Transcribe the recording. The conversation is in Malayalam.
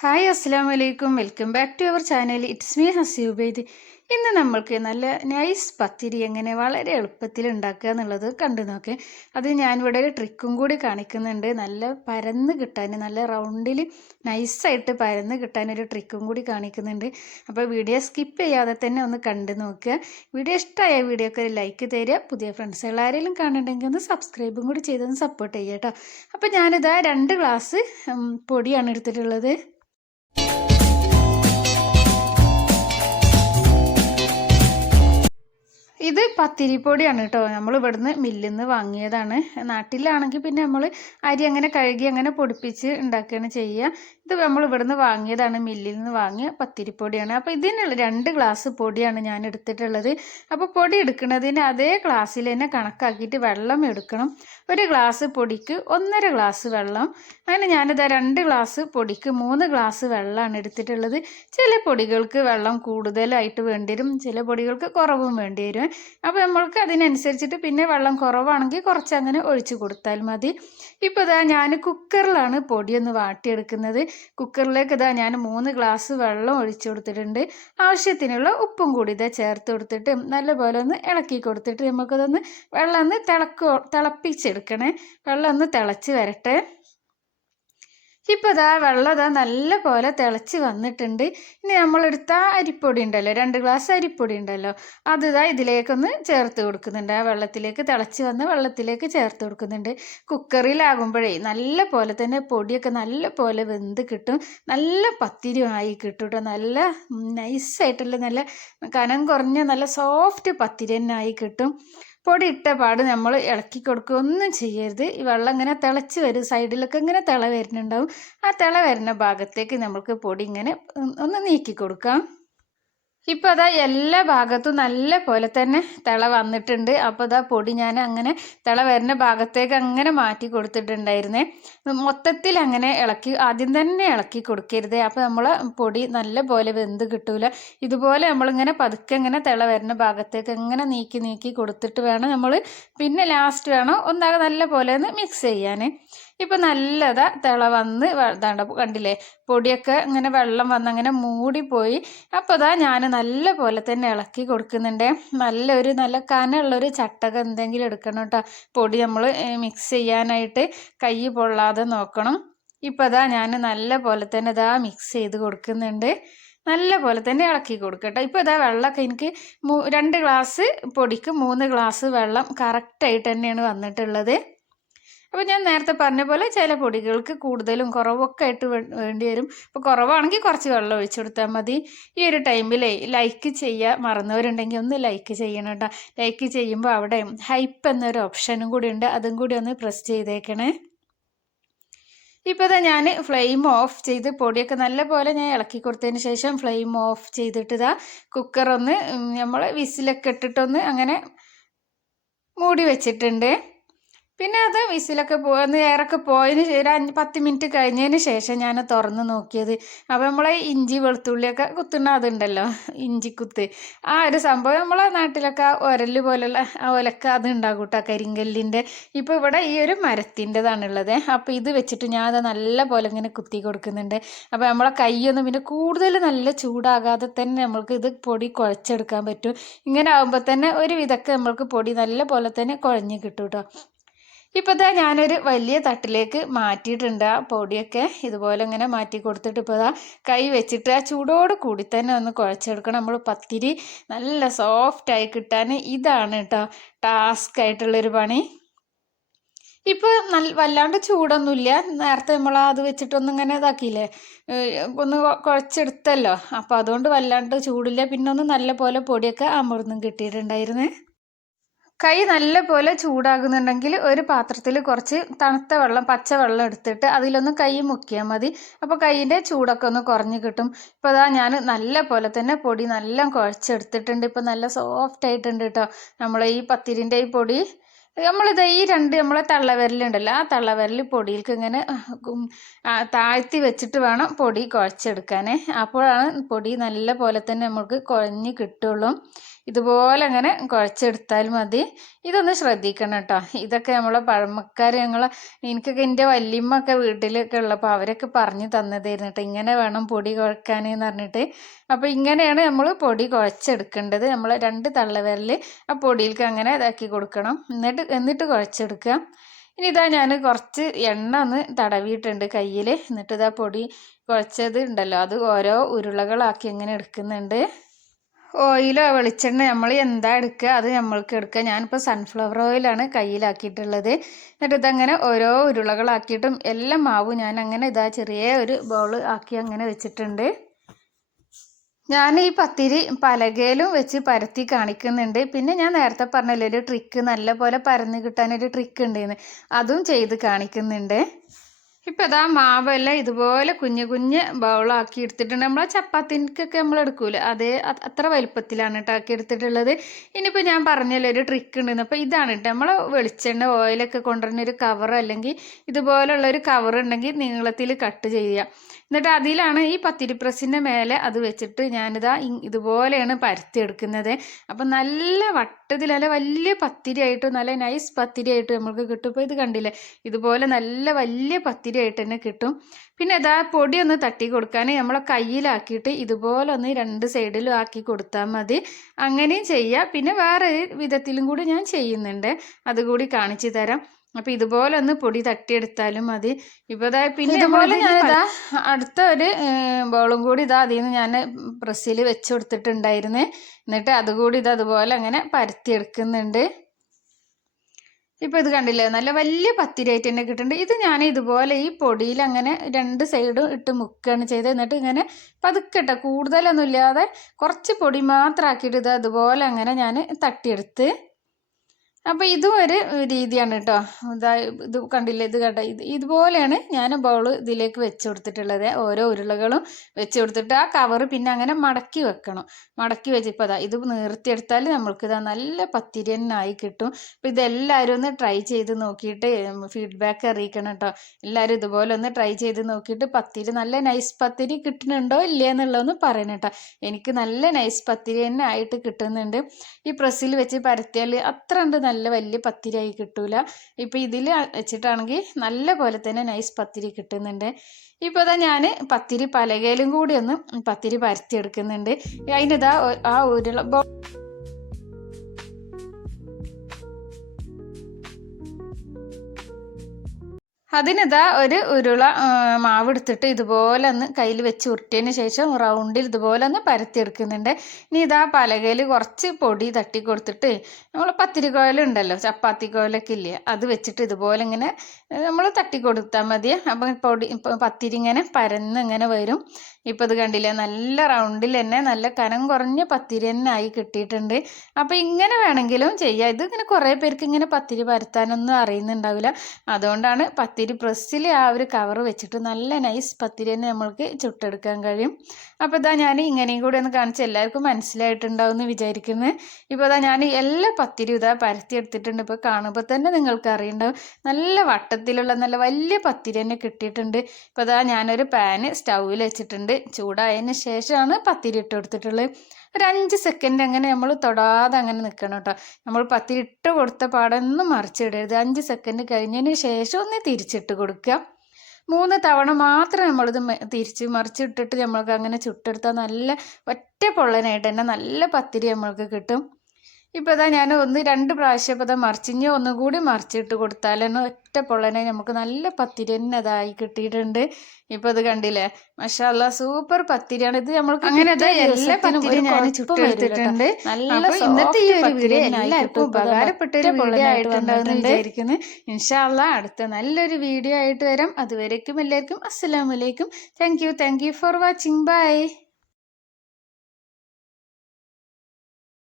ഹായ് അസ്സലാമു അലൈക്കും. Welcome back to our channel. It's me Haseebaid. ഇന്ന് നമ്മൾക്ക് നല്ല നൈസ് പത്തിരി എങ്ങനെ വളരെ എളുപ്പത്തിൽ ഉണ്ടാക്കുക എന്നുള്ളത് കണ്ടു നോക്കെ. അത് ഞാനിവിടെ ഒരു ട്രിക്കും കൂടി കാണിക്കുന്നുണ്ട്. നല്ല പരന്ന് കിട്ടാൻ, നല്ല റൗണ്ടിൽ നൈസായിട്ട് പരന്ന് കിട്ടാൻ ഒരു ട്രിക്കും കൂടി കാണിക്കുന്നുണ്ട്. അപ്പോൾ വീഡിയോ സ്കിപ്പ് ചെയ്യാതെ തന്നെ ഒന്ന് കണ്ടു നോക്കുക. വീഡിയോ ഇഷ്ടമായ വീഡിയോക്ക് ഒരു ലൈക്ക് തരിക. പുതിയ ഫ്രണ്ട്സുകൾ ആരെങ്കിലും കാണുന്നുണ്ടെങ്കിൽ ഒന്ന് സബ്സ്ക്രൈബും കൂടി ചെയ്തൊന്ന് സപ്പോർട്ട് ചെയ്യുക കേട്ടോ. അപ്പോൾ ഞാനിതാ 2 ഗ്ലാസ് പൊടിയാണ് എടുത്തിട്ടുള്ളത്. ഇത് പത്തിരിപ്പൊടിയാണ് കേട്ടോ. നമ്മൾ ഇവിടുന്ന് മില്ലിൽ നിന്ന് വാങ്ങിയതാണ്. നാട്ടിലാണെങ്കിൽ പിന്നെ നമ്മൾ അരി അങ്ങനെ കഴുകി അങ്ങനെ പൊടിപ്പിച്ച് ഉണ്ടാക്കുകയാണ് ചെയ്യുക. ഇത് നമ്മൾ ഇവിടുന്ന് വാങ്ങിയതാണ്, മില്ലിൽ നിന്ന് വാങ്ങിയ പത്തിരിപ്പൊടിയാണ്. അപ്പോൾ ഇതിനുള്ള 2 ഗ്ലാസ് പൊടിയാണ് ഞാൻ എടുത്തിട്ടുള്ളത്. അപ്പോൾ പൊടി എടുക്കുന്നതിന് അതേ ഗ്ലാസ്സിൽ തന്നെ കണക്കാക്കിയിട്ട് വെള്ളം എടുക്കണം. 1 ഗ്ലാസ് പൊടിക്ക് 1.5 ഗ്ലാസ് വെള്ളം. അങ്ങനെ ഞാനിതാ 2 ഗ്ലാസ് പൊടിക്ക് 3 ഗ്ലാസ് വെള്ളമാണ് എടുത്തിട്ടുള്ളത്. ചില പൊടികൾക്ക് വെള്ളം കൂടുതലായിട്ട് വേണ്ടി വരും, ചില പൊടികൾക്ക് കുറവും വേണ്ടി വരും. അപ്പോൾ നമ്മൾക്ക് അതിനനുസരിച്ചിട്ട് പിന്നെ വെള്ളം കുറവാണെങ്കിൽ കുറച്ച് അങ്ങനെ ഒഴിച്ചു കൊടുത്താൽ മതി. ഇപ്പോൾ ഇതാ ഞാൻ കുക്കറിലാണ് പൊടിയൊന്ന് വാട്ടിയെടുക്കുന്നത്. കുക്കറിലേക്ക് ഇതാ ഞാൻ 3 ഗ്ലാസ് വെള്ളം ഒഴിച്ചു കൊടുത്തിട്ടുണ്ട്. ആവശ്യത്തിനുള്ള ഉപ്പും കൂടി ഇതാ ചേർത്ത് കൊടുത്തിട്ട് നല്ലപോലെ ഒന്ന് ഇളക്കി കൊടുത്തിട്ട് നമുക്കതൊന്ന് വെള്ളം ഒന്ന് തിളപ്പിച്ചെടുക്കണേ. വെള്ളം ഒന്ന് തിളച്ച് വരട്ടെ. ഇപ്പോൾ ഇതാ വെള്ളം ഇതാ നല്ല പോലെ തിളച്ച് വന്നിട്ടുണ്ട്. ഇനി നമ്മളെടുത്ത അരിപ്പൊടി ഉണ്ടല്ലോ, 2 ഗ്ലാസ് അരിപ്പൊടി ഉണ്ടല്ലോ, അത് ഇതാ ഇതിലേക്കൊന്ന് ചേർത്ത് കൊടുക്കുന്നുണ്ട്. ആ വെള്ളത്തിലേക്ക്, തിളച്ച് വന്ന വെള്ളത്തിലേക്ക് ചേർത്ത് കൊടുക്കുന്നുണ്ട്. കുക്കറിലാകുമ്പോഴേ നല്ല പോലെ തന്നെ പൊടിയൊക്കെ നല്ല പോലെ വെന്ത് കിട്ടും. നല്ല പത്തിരിയായി കിട്ടും കേട്ടോ. നല്ല നൈസായിട്ടുള്ള നല്ല കനം കുറഞ്ഞ നല്ല സോഫ്റ്റ് പത്തിരി തന്നെ ആയി കിട്ടും. പൊടി ഇട്ട പാട് നമ്മൾ ഇളക്കി കൊടുക്കുക ഒന്നും ചെയ്യരുത്. ഈ വെള്ളം ഇങ്ങനെ തിളച്ച് വരും, സൈഡിലൊക്കെ ഇങ്ങനെ തിള വരുന്നുണ്ടാവും. ആ തിള വരുന്ന ഭാഗത്തേക്ക് നമുക്ക് പൊടി ഇങ്ങനെ ഒന്ന് നീക്കി കൊടുക്കാം. ഇപ്പോൾ അതാ എല്ലാ ഭാഗത്തും നല്ല പോലെ തന്നെ തിള വന്നിട്ടുണ്ട്. അപ്പോൾ അതാ പൊടി ഞാൻ അങ്ങനെ തിള വരുന്ന ഭാഗത്തേക്ക് അങ്ങനെ മാറ്റി കൊടുത്തിട്ടുണ്ടായിരുന്നേ. മൊത്തത്തിൽ അങ്ങനെ ആദ്യം തന്നെ ഇളക്കി കൊടുക്കരുത്. അപ്പോൾ നമ്മൾ പൊടി നല്ല പോലെ വെന്ത് കിട്ടൂല. ഇതുപോലെ നമ്മളിങ്ങനെ പതുക്കെ ഇങ്ങനെ തിള വരുന്ന ഭാഗത്തേക്ക് ഇങ്ങനെ നീക്കി നീക്കി കൊടുത്തിട്ട് വേണം നമ്മൾ പിന്നെ ലാസ്റ്റ് വേണം ഒന്നാകെ നല്ല പോലെ ഒന്ന് മിക്സ് ചെയ്യാൻ. ഇപ്പോൾ നല്ലതാ തിള വന്ന് ഇതാണ്ട കണ്ടില്ലേ, പൊടിയൊക്കെ ഇങ്ങനെ വെള്ളം വന്ന് അങ്ങനെ മൂടിപ്പോയി. അപ്പോൾ അതാ ഞാൻ നല്ല പോലെ തന്നെ ഇളക്കി കൊടുക്കുന്നുണ്ട്. നല്ല കനമുള്ളൊരു ചട്ടകം എന്തെങ്കിലും എടുക്കണം കേട്ടോ. പൊടി നമ്മൾ മിക്സ് ചെയ്യാനായിട്ട് കൈ പൊള്ളാതെ നോക്കണം. ഇപ്പോൾ അതാ ഞാൻ നല്ല പോലെ തന്നെ ഇതാ മിക്സ് ചെയ്ത് കൊടുക്കുന്നുണ്ട്. നല്ല പോലെ തന്നെ ഇളക്കി കൊടുക്കട്ടെ. ഇപ്പോൾ ഇതാ വെള്ളമൊക്കെ എനിക്ക് 2 ഗ്ലാസ് പൊടിക്ക് 3 ഗ്ലാസ് വെള്ളം കറക്റ്റായിട്ട് തന്നെയാണ് വന്നിട്ടുള്ളത്. അപ്പോൾ ഞാൻ നേരത്തെ പറഞ്ഞ പോലെ ചില പൊടികൾക്ക് കൂടുതലും കുറവൊക്കെ ആയിട്ട് വേണ്ടി വരും. അപ്പോൾ കുറവാണെങ്കിൽ കുറച്ച് വെള്ളം ഒഴിച്ചു കൊടുത്താൽ മതി. ഈ ഒരു ടൈമിലേ ലൈക്ക് ചെയ്യുക മറന്നവരുണ്ടെങ്കിൽ ഒന്ന് ലൈക്ക് ചെയ്യണം കേട്ടോ. ലൈക്ക് ചെയ്യുമ്പോൾ അവിടെ ഹൈപ്പ് എന്നൊരു ഓപ്ഷനും കൂടി ഉണ്ട്, അതും കൂടി ഒന്ന് പ്രസ് ചെയ്തേക്കണേ. ഇപ്പോൾ ഇതാ ഞാൻ ഫ്ലെയിം ഓഫ് ചെയ്ത് പൊടിയൊക്കെ നല്ല പോലെ ഞാൻ ഇളക്കി കൊടുത്തതിന് ശേഷം ഫ്ലെയിം ഓഫ് ചെയ്തിട്ട് ഇതാ കുക്കറൊന്ന് നമ്മൾ വിസിലൊക്കെ ഇട്ടിട്ടൊന്ന് അങ്ങനെ മൂടി വെച്ചിട്ടുണ്ട്. പിന്നെ അത് വിസിലൊക്കെ ഒന്ന് എയറൊക്കെ പോയതിന് ഒരു 10 മിനിറ്റ് കഴിഞ്ഞതിന് ശേഷം ഞാൻ തുറന്ന് നോക്കിയത്. അപ്പോൾ നമ്മളെ ഇഞ്ചി വെളുത്തുള്ളിയൊക്കെ കുത്തുന്ന അതുണ്ടല്ലോ, ഇഞ്ചിക്കുത്ത്, ആ ഒരു സംഭവം നമ്മളെ നാട്ടിലൊക്കെ ഒരല് പോലുള്ള ആ ഒലക്ക അത് ഉണ്ടാകും കേട്ടോ, കരിങ്കല്ലിൻ്റെ. ഇപ്പോൾ ഇവിടെ ഈ ഒരു മരത്തിൻ്റെതാണുള്ളത്. അപ്പോൾ ഇത് വെച്ചിട്ട് ഞാൻ അത് നല്ല പോലെ ഇങ്ങനെ കുത്തി കൊടുക്കുന്നുണ്ട്. അപ്പോൾ നമ്മളെ കൈയൊന്നും പിന്നെ കൂടുതൽ നല്ല ചൂടാകാതെ തന്നെ നമ്മൾക്ക് ഇത് പൊടി കുഴച്ചെടുക്കാൻ പറ്റും. ഇങ്ങനെ ആകുമ്പോൾ തന്നെ ഒരു വിധമൊക്കെ നമ്മൾക്ക് പൊടി നല്ല പോലെ തന്നെ കുഴഞ്ഞ് കിട്ടും കേട്ടോ. ഇപ്പോൾ ഇതാ ഞാനൊരു വലിയ തട്ടിലേക്ക് മാറ്റിയിട്ടുണ്ട്. ആ പൊടിയൊക്കെ ഇതുപോലെ ഇങ്ങനെ മാറ്റി കൊടുത്തിട്ട് ഇപ്പോൾ ഇതാ കൈ വെച്ചിട്ട് ആ ചൂടോട് കൂടി തന്നെ ഒന്ന് കുഴച്ചെടുക്കണം. നമ്മൾ പത്തിരി നല്ല സോഫ്റ്റായി കിട്ടാൻ ഇതാണ് കേട്ടോ ടാസ്ക് ആയിട്ടുള്ളൊരു പണി. ഇപ്പോൾ വല്ലാണ്ട് ചൂടൊന്നുമില്ല. നേരത്തെ നമ്മൾ അത് വെച്ചിട്ടൊന്നും ഇങ്ങനെ ഇതാക്കിയില്ലേ, ഒന്ന് കുഴച്ചെടുത്തല്ലോ. അപ്പോൾ അതുകൊണ്ട് വല്ലാണ്ട് ചൂടില്ല. പിന്നെ ഒന്ന് നല്ല പോലെ പൊടിയൊക്കെ അമർന്നും കിട്ടിയിട്ടുണ്ടായിരുന്നേ. കൈ നല്ല പോലെ ചൂടാകുന്നുണ്ടെങ്കിൽ ഒരു പാത്രത്തിൽ കുറച്ച് തണുത്ത വെള്ളം, പച്ചവെള്ളം എടുത്തിട്ട് അതിലൊന്ന് കൈ മുക്കിയാൽ മതി. അപ്പോൾ കൈയിൻ്റെ ചൂടൊക്കെ ഒന്ന് കുറഞ്ഞ് കിട്ടും. ഇപ്പോൾ അതാ ഞാൻ നല്ല പോലെ തന്നെ പൊടി നല്ല കുഴച്ചെടുത്തിട്ടുണ്ട്. ഇപ്പോൾ നല്ല സോഫ്റ്റ് ആയിട്ടുണ്ട് കേട്ടോ നമ്മളെ ഈ പത്തിരിൻ്റെ ഈ പൊടി. നമ്മളിത് ഈ നമ്മളെ തള്ളവിരലുണ്ടല്ലോ, ആ തള്ളവിരൽ പൊടിയിലേക്ക് ഇങ്ങനെ താഴ്ത്തി വെച്ചിട്ട് വേണം പൊടി കുഴച്ചെടുക്കാൻ. അപ്പോഴാണ് പൊടി നല്ല പോലെ തന്നെ നമുക്ക് കുഴഞ്ഞ് കിട്ടുള്ളൂ. ഇതുപോലെ അങ്ങനെ കുഴച്ചെടുത്താൽ മതി. ഇതൊന്ന് ശ്രദ്ധിക്കണം കേട്ടോ. ഇതൊക്കെ നമ്മളെ പഴമക്കാർ എനിക്കൊക്കെ എൻ്റെ വല്യമ്മൊക്കെ വീട്ടിലൊക്കെ ഉള്ളപ്പോൾ അവരൊക്കെ പറഞ്ഞു തന്നതായിരുന്നു കേട്ടോ, ഇങ്ങനെ വേണം പൊടി കുഴക്കാനെന്ന് പറഞ്ഞിട്ട്. അപ്പോൾ ഇങ്ങനെയാണ് നമ്മൾ പൊടി കുഴച്ചെടുക്കേണ്ടത്. നമ്മൾ 2 തള്ളവിരൽ ആ പൊടിയിലേക്ക് അങ്ങനെ ഇതാക്കി കൊടുക്കണം. എന്നിട്ട് കുഴച്ചെടുക്കുക. ഇനി ഇതാ ഞാൻ കുറച്ച് എണ്ണ ഒന്ന് തടവിയിട്ടുണ്ട് കയ്യിൽ. എന്നിട്ട് ഇതാ പൊടി കുഴച്ചത് ഉണ്ടല്ലോ അത് ഓരോ ഉരുളകളാക്കി അങ്ങനെ എടുക്കുന്നുണ്ട്. ഓയിലോ വെളിച്ചെണ്ണ നമ്മൾ എന്താ എടുക്കുക അത് നമ്മൾക്ക് എടുക്കുക. ഞാനിപ്പോൾ സൺഫ്ലവർ ഓയിലാണ് കയ്യിലാക്കിയിട്ടുള്ളത്. എന്നിട്ട് ഇതങ്ങനെ ഓരോ ഉരുളകളാക്കിയിട്ടും എല്ലാം മാവും ഞാൻ അങ്ങനെ ഇതാ ചെറിയ ഒരു ബൗൾ ആക്കി അങ്ങനെ വെച്ചിട്ടുണ്ട്. ഞാൻ ഈ പത്തിരി പലകയിലും വെച്ച് പരത്തി കാണിക്കുന്നുണ്ട്. പിന്നെ ഞാൻ നേരത്തെ പറഞ്ഞല്ലോ ഒരു ട്രിക്ക്, നല്ല പോലെ പരന്ന് കിട്ടാനൊരു ട്രിക്ക് ഉണ്ടെന്ന്, അതും ചെയ്ത് കാണിക്കുന്നുണ്ട്. ഇപ്പം ഇതാ മാവെല്ലാം ഇതുപോലെ കുഞ്ഞു കുഞ്ഞ് ബൗളാക്കി എടുത്തിട്ടുണ്ട്. നമ്മളെ ചപ്പാത്തിക്കൊക്കെ നമ്മൾ എടുക്കൂല അതേ അത്ര വലുപ്പത്തിലാണ് കേട്ടോ ആക്കി എടുത്തിട്ടുള്ളത്. ഇനിയിപ്പോൾ ഞാൻ പറഞ്ഞല്ലോ ഒരു ട്രിക്ക് ഉണ്ടെന്ന്. അപ്പോൾ ഇതാണ് കേട്ടോ, നമ്മൾ വെളിച്ചെണ്ണ ഓയിലൊക്കെ കൊണ്ടുവരുന്ന ഒരു കവർ അല്ലെങ്കിൽ ഇതുപോലുള്ളൊരു കവർ ഉണ്ടെങ്കിൽ നീളത്തിൽ കട്ട് ചെയ്യുക. എന്നിട്ട് അതിലാണ് ഈ പത്തിരി പ്രസ്സിൻ്റെ മേലെ അത് വെച്ചിട്ട് ഞാനിതാ ഇതുപോലെയാണ് പരത്തിയെടുക്കുന്നത്. അപ്പം നല്ല വട്ടത്തിൽ നല്ല വലിയ പത്തിരിയായിട്ട് നല്ല നൈസ് പത്തിരിയായിട്ട് നമുക്ക് കിട്ടും. ഇപ്പോൾ ഇത് കണ്ടില്ലേ, ഇതുപോലെ നല്ല വലിയ പത്തിരിയായിട്ട് തന്നെ കിട്ടും. പിന്നെ ഇതാ പൊടി ഒന്ന് തട്ടി കൊടുക്കാൻ നമ്മളെ കയ്യിലാക്കിയിട്ട് ഇതുപോലെ ഒന്ന് 2 സൈഡിലും ആക്കി കൊടുത്താൽ മതി. അങ്ങനെയും ചെയ്യാം. പിന്നെ വേറെ വിധത്തിലും കൂടി ഞാൻ ചെയ്യുന്നുണ്ട്, അതുകൂടി കാണിച്ചു തരാം. അപ്പം ഇതുപോലെ ഒന്ന് പൊടി തട്ടിയെടുത്താലും മതി. ഇപ്പോൾ ഇതാ പിന്നെ ഇതുപോലെ ഞാനിതാ അടുത്ത ഒരു ബോളും കൂടി ഇതാ അതിൽ നിന്ന് ഞാൻ പ്രസ്സിൽ വെച്ച് കൊടുത്തിട്ടുണ്ടായിരുന്നു. എന്നിട്ട് അതുകൂടി അതുപോലെ അങ്ങനെ പരത്തിയെടുക്കുന്നുണ്ട്. ഇപ്പോൾ ഇത് കണ്ടില്ലേ, നല്ല വലിയ പത്തിരിയായിട്ട് തന്നെ കിട്ടുന്നുണ്ട്. ഇത് ഞാൻ ഇതുപോലെ ഈ പൊടിയിൽ അങ്ങനെ 2 സൈഡും ഇട്ട് മുക്കുകയാണ് ചെയ്തത്. എന്നിട്ട് ഇങ്ങനെ പതുക്കെ ഇട്ട കൂടുതലൊന്നും ഇല്ലാതെ കുറച്ച് പൊടി മാത്രം ആക്കിയിട്ട് ഇത് അതുപോലെ അങ്ങനെ ഞാൻ തട്ടിയെടുത്ത്. അപ്പോൾ ഇതും ഒരു രീതിയാണ് കേട്ടോ. ഇത് കണ്ടില്ലേ, ഇത് കണ്ട ഇതുപോലെയാണ് ഞാൻ ബൗൾ ഇതിലേക്ക് വെച്ച് കൊടുത്തിട്ടുള്ളത്. ഓരോ ഉരുളകളും വെച്ച് കൊടുത്തിട്ട് ആ കവർ പിന്നെ അങ്ങനെ മടക്കി വെക്കണം. മടക്കി വെച്ചിപ്പോൾ ഇത് നിർത്തിയെടുത്താൽ നമ്മൾക്കിതാ നല്ല പത്തിരി തന്നെ ആയി കിട്ടും. അപ്പോൾ ഇതെല്ലാവരും ഒന്ന് ട്രൈ ചെയ്ത് നോക്കിയിട്ട് ഫീഡ്ബാക്ക് അറിയിക്കണം കേട്ടോ. എല്ലാവരും ഇതുപോലെ ഒന്ന് ട്രൈ ചെയ്ത് നോക്കിയിട്ട് പത്തിരി നല്ല നൈസ് പത്തിരി കിട്ടുന്നുണ്ടോ ഇല്ലേ എന്നുള്ളതൊന്ന് പറയണം കേട്ടോ. എനിക്ക് നല്ല നൈസ് പത്തിരി തന്നെ ആയിട്ട് കിട്ടുന്നുണ്ട്. ഈ പ്രസ്സിൽ വെച്ച് പരത്തിയാൽ അത്ര ഉണ്ട് നല്ല വലിയ പത്തിരിയായി കിട്ടൂല. ഇപ്പം ഇതിൽ വെച്ചിട്ടാണെങ്കിൽ നല്ല പോലെ തന്നെ നൈസ് പത്തിരി കിട്ടുന്നുണ്ട്. ഇപ്പോൾ ഇതാ ഞാൻ പത്തിരി പലകയിലും കൂടി ഒന്ന് പത്തിരി പരത്തിയെടുക്കുന്നുണ്ട്. അതിനിതാ ആ ഉരുള അതിനിതാ ഒരു ഉരുള മാവ് എടുത്തിട്ട് ഇതുപോലെ ഒന്ന് കയ്യിൽ വെച്ച് ഉരുട്ടിയതിന് ശേഷം റൗണ്ടിൽ ഇതുപോലെ ഒന്ന് പരത്തിയെടുക്കുന്നുണ്ട്. ഇനി ഇതാ പലകയിൽ കുറച്ച് പൊടി തട്ടി കൊടുത്തിട്ട് നമ്മൾ പത്തിരി കോലുണ്ടല്ലോ, ചപ്പാത്തി കോലൊക്കെ ഇല്ലേ, അത് വെച്ചിട്ട് ഇതുപോലെ ഇങ്ങനെ നമ്മൾ തട്ടി കൊടുത്താൽ മതി. അപ്പം പത്തിരി ഇങ്ങനെ പരന്ന് ഇങ്ങനെ വരും. ഇപ്പോൾ ഇത് കണ്ടില്ലേ, നല്ല റൗണ്ടിൽ തന്നെ നല്ല കനം കുറഞ്ഞ പത്തിരി തന്നെ ആയി കിട്ടിയിട്ടുണ്ട്. അപ്പോൾ ഇങ്ങനെ വേണമെങ്കിലും ചെയ്യാം. ഇത് ഇങ്ങനെ കുറേ പേർക്ക് ഇങ്ങനെ പത്തിരി പരത്താനൊന്നും അറിയുന്നുണ്ടാവില്ല. അതുകൊണ്ടാണ് പത്തിരി പ്രസ്സിൽ ആ ഒരു കവർ വെച്ചിട്ട് നല്ല നൈസ് പത്തിരി തന്നെ നമ്മൾക്ക് ചുട്ടെടുക്കാൻ കഴിയും. അപ്പോൾ ഇതാ ഞാൻ ഇങ്ങനെയും കൂടി ഒന്ന് കാണിച്ച് എല്ലാവർക്കും മനസ്സിലായിട്ടുണ്ടാവും എന്ന് വിചാരിക്കുന്നത്. ഇപ്പോൾ ഇതാ ഞാൻ എല്ലാ പത്തിരിയും ഇതാ പരത്തിയെടുത്തിട്ടുണ്ട്. ഇപ്പോൾ കാണുമ്പോൾ തന്നെ നിങ്ങൾക്ക് അറിയുണ്ടാവും നല്ല വട്ടത്തിലുള്ള നല്ല വലിയ പത്തിരി തന്നെ കിട്ടിയിട്ടുണ്ട്. ഇപ്പോൾ ഇതാ ഞാനൊരു പാന് സ്റ്റൗവിൽ വെച്ചിട്ടുണ്ട്. ചൂടായതിന് ശേഷമാണ് പത്തിരി ഇട്ട് കൊടുത്തിട്ടുള്ളത്. ഒരു 5 സെക്കൻഡ് അങ്ങനെ നമ്മൾ തൊടാതെ അങ്ങനെ നിൽക്കണം കേട്ടോ. നമ്മൾ പത്തിരി ഇട്ട് കൊടുത്ത പാടൊന്നും മറിച്ചിടരുത്. 5 സെക്കൻഡ് കഴിഞ്ഞതിന് ശേഷം ഒന്ന് തിരിച്ചിട്ട് കൊടുക്കുക. 3 തവണ മാത്രം നമ്മളിത് തിരിച്ച് മറിച്ചിട്ടിട്ട് നമ്മൾക്ക് അങ്ങനെ ചുട്ടെടുത്താൽ നല്ല ഒറ്റ പൊള്ളനായിട്ട് തന്നെ നല്ല പത്തിരി നമ്മൾക്ക് കിട്ടും. ഇപ്പോൾ ഇതാ ഞാൻ 1-2 പ്രാവശ്യം ഇപ്പോൾ ഇതാ മറിച്ചിഞ്ഞ് ഒന്നുകൂടി മറിച്ചിട്ട് കൊടുത്താലാണ് ഒറ്റ പൊള്ളനെ നമുക്ക് നല്ല പത്തിരി തന്നെ അതായി കിട്ടിയിട്ടുണ്ട്. ഇപ്പോൾ ഇത് കണ്ടില്ലേ, മാഷാ അല്ലാ സൂപ്പർ പത്തിരിയാണ് ഇത്. നമ്മൾക്ക് അങ്ങനെ എല്ലാ പത്തിരിയും ഞാൻ ചുട്ടെടുത്തിട്ടുണ്ട്. നല്ല ഇന്നത്തെ ഈ ഒരു വീഡിയോ എല്ലാവർക്കും ഉപകാരപ്പെട്ട ഒരു വീഡിയോ ആയിട്ടുണ്ടാവുമെന്ന് വിചാരിക്കുന്നു. ഇൻഷാ അല്ലാ അടുത്ത നല്ലൊരു വീഡിയോ ആയിട്ട് വരാം. അതുവരേക്കും എല്ലാവർക്കും അസ്സലാമു അലൈക്കും. Thank you for watching. By.